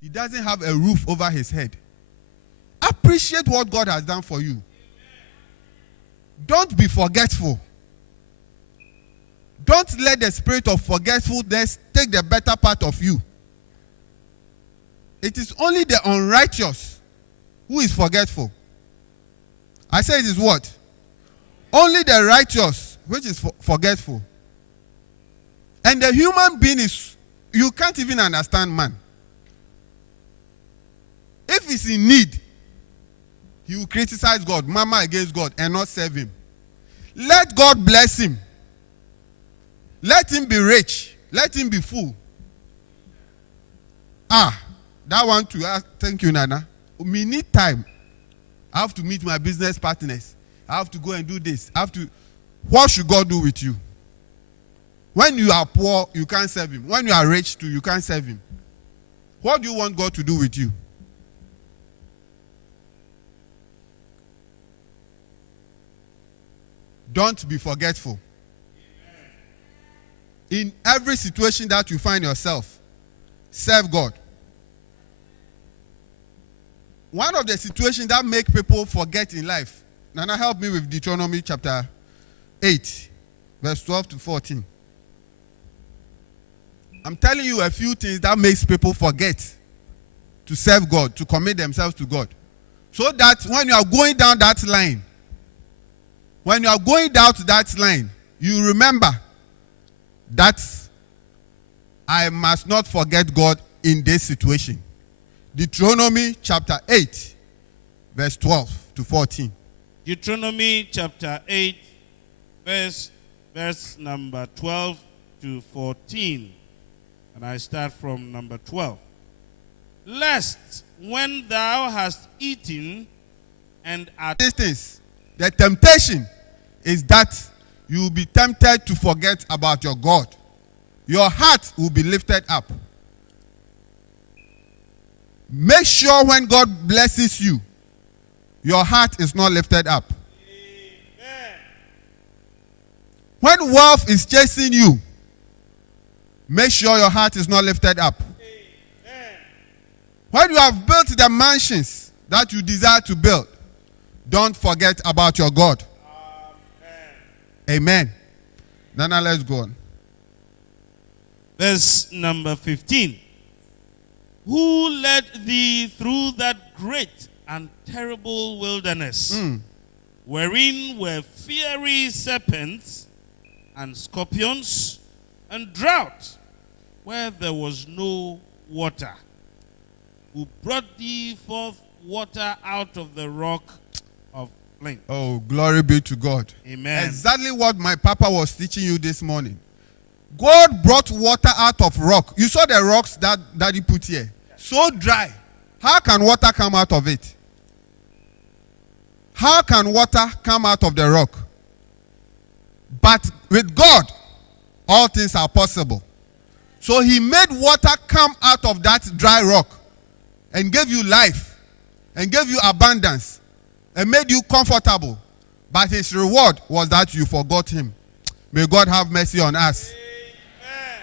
He doesn't have a roof over his head. Appreciate what God has done for you. Don't be forgetful. Don't let the spirit of forgetfulness take the better part of you. It is only the unrighteous who is forgetful. I say it is what? Only the righteous which is forgetful. And the human being is, you can't even understand man. If he's in need, he will criticize God, murmur against God, and not serve him. Let God bless him. Let him be rich. Let him be full. That one too. Thank you, Nana. We need time. I have to meet my business partners. I have to go and do this. What should God do with you? When you are poor, you can't serve him. When you are rich too, you can't serve him. What do you want God to do with you? Don't be forgetful. In every situation that you find yourself, serve God. One of the situations that make people forget in life, Nana, help me with Deuteronomy chapter 8, verse 12 to 14. I'm telling you a few things that makes people forget to serve God, to commit themselves to God. So that when you are going down that line, you remember that I must not forget God in this situation. Deuteronomy chapter 8, verse 12 to 14. Deuteronomy chapter 8, verse number 12 to 14. And I start from number 12. Lest when thou hast eaten and art... Things, the temptation is that you will be tempted to forget about your God. Your heart will be lifted up. Make sure when God blesses you, your heart is not lifted up. Amen. When wealth is chasing you, make sure your heart is not lifted up. Amen. When you have built the mansions that you desire to build, don't forget about your God. Amen. Now let's go on. Verse number 15. Who led thee through that great and terrible wilderness, wherein were fiery serpents and scorpions and drought, where there was no water, who brought thee forth water out of the rock of flint. Oh, glory be to God. Amen. Exactly what my papa was teaching you this morning. God brought water out of rock. You saw the rocks that he put here. So dry. How can water come out of it? How can water come out of the rock? But with God, all things are possible. So he made water come out of that dry rock and gave you life and gave you abundance and made you comfortable. But his reward was that you forgot him. May God have mercy on us. Amen.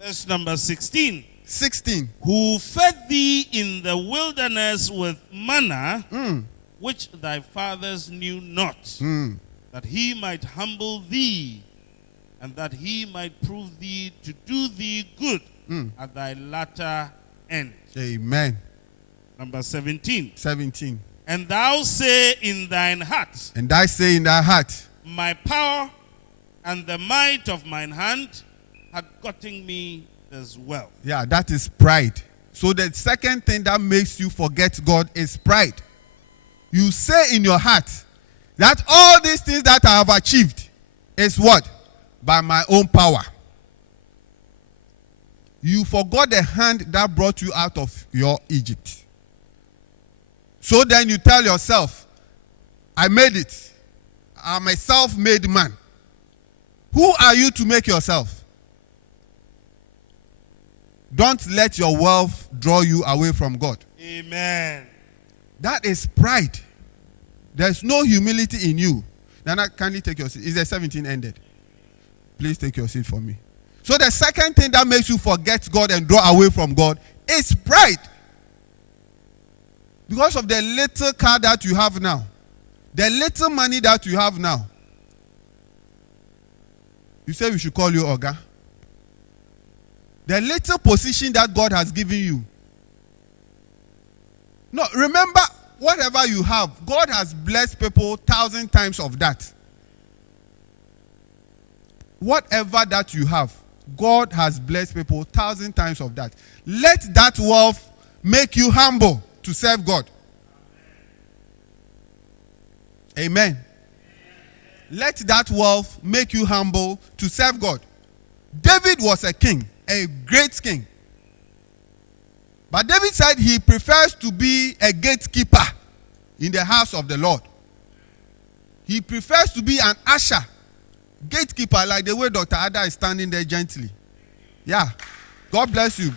Verse number 16. 16. Who fed thee in the wilderness with manna, which thy fathers knew not, that he might humble thee, and that he might prove thee to do thee good at thy latter end. Amen. Number 17. 17. And thou say in thine heart, and I say in thy heart, my power and the might of mine hand had gotten me this wealth. Yeah, that is pride. So the second thing that makes you forget God is pride. You say in your heart that all these things that I have achieved is what? By my own power. You forgot the hand that brought you out of your Egypt. So then you tell yourself, I made it. I'm a self-made man. Who are you to make yourself? Don't let your wealth draw you away from God. Amen. That is pride. There's no humility in you. Nana, kindly take your seat. Is the 17 ended? Please take your seat for me. So the second thing that makes you forget God and draw away from God is pride. Because of the little car that you have now, the little money that you have now, you say we should call you Oga. The little position that God has given you. No, remember, whatever you have, God has blessed people 1,000 times of that. Whatever that you have, God has blessed people 1,000 times of that. Let that wealth make you humble to serve God. Amen. Let that wealth make you humble to serve God. David was a king, a great king. But David said he prefers to be a gatekeeper in the house of the Lord. He prefers to be an usher, gatekeeper, like the way Dr. Ada is standing there gently. Yeah. God bless you.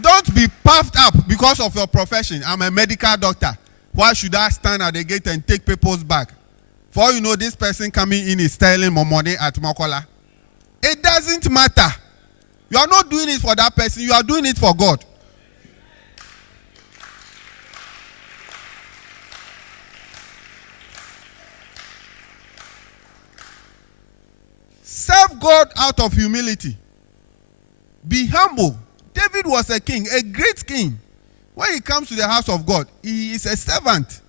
Don't be puffed up because of your profession. I'm a medical doctor. Why should I stand at the gate and take people's bag? For all you know, this person coming in is stealing more money at Mokola. It doesn't matter. You are not doing it for that person. You are doing it for God. Serve God out of humility. Be humble. David was a king, a great king. When he comes to the house of God, he is a servant,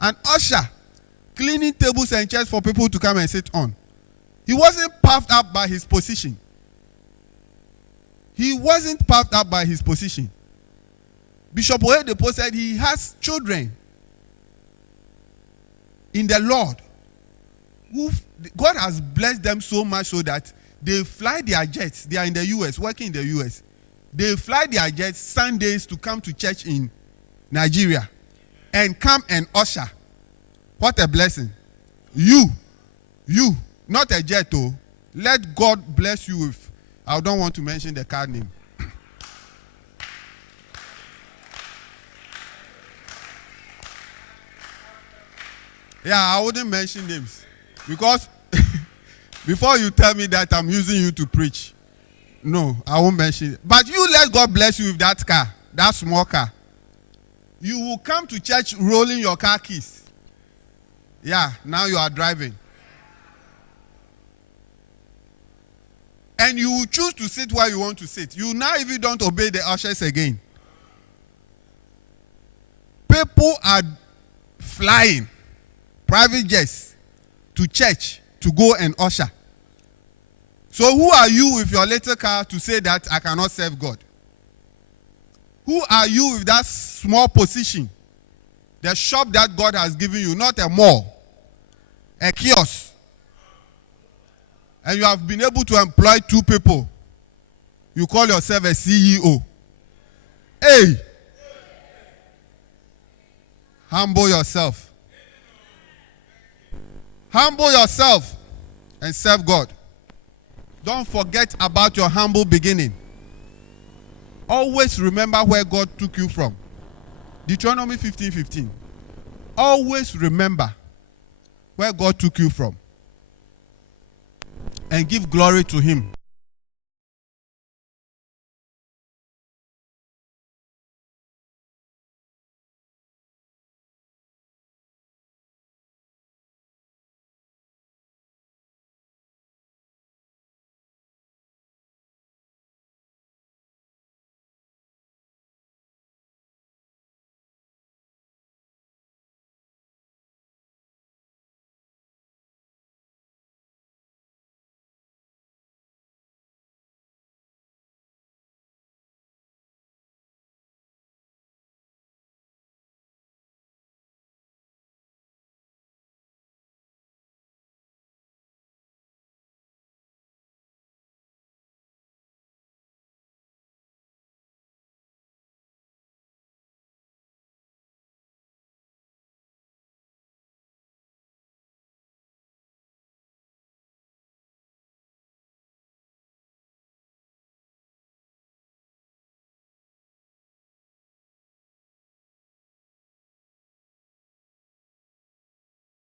an usher, cleaning tables and chairs for people to come and sit on. He wasn't puffed up by his position. He wasn't puffed up by his position. Bishop Oyedepo said he has children in the Lord who God has blessed them so much so that they fly their jets. They are in the US, working in the US. They fly their jets Sundays to come to church in Nigeria and come and usher. What a blessing. You, not a jet, oh. Let God bless you with, I don't want to mention the car name. Yeah, I wouldn't mention names. Because before you tell me that I'm using you to preach, no, I won't mention it. But you let God bless you with that car, that small car. You will come to church rolling your car keys. Yeah, now you are driving. And you will choose to sit where you want to sit. You now even don't obey the ushers again. People are flying private jets to church to go and usher. So who are you with your little car to say that I cannot serve God? Who are you with that small position? The shop that God has given you, not a mall, a kiosk. And you have been able to employ 2 people. You call yourself a CEO. Hey! Humble yourself. Humble yourself and serve God. Don't forget about your humble beginning. Always remember where God took you from. Deuteronomy 15:15. Always remember where God took you from. And give glory to Him.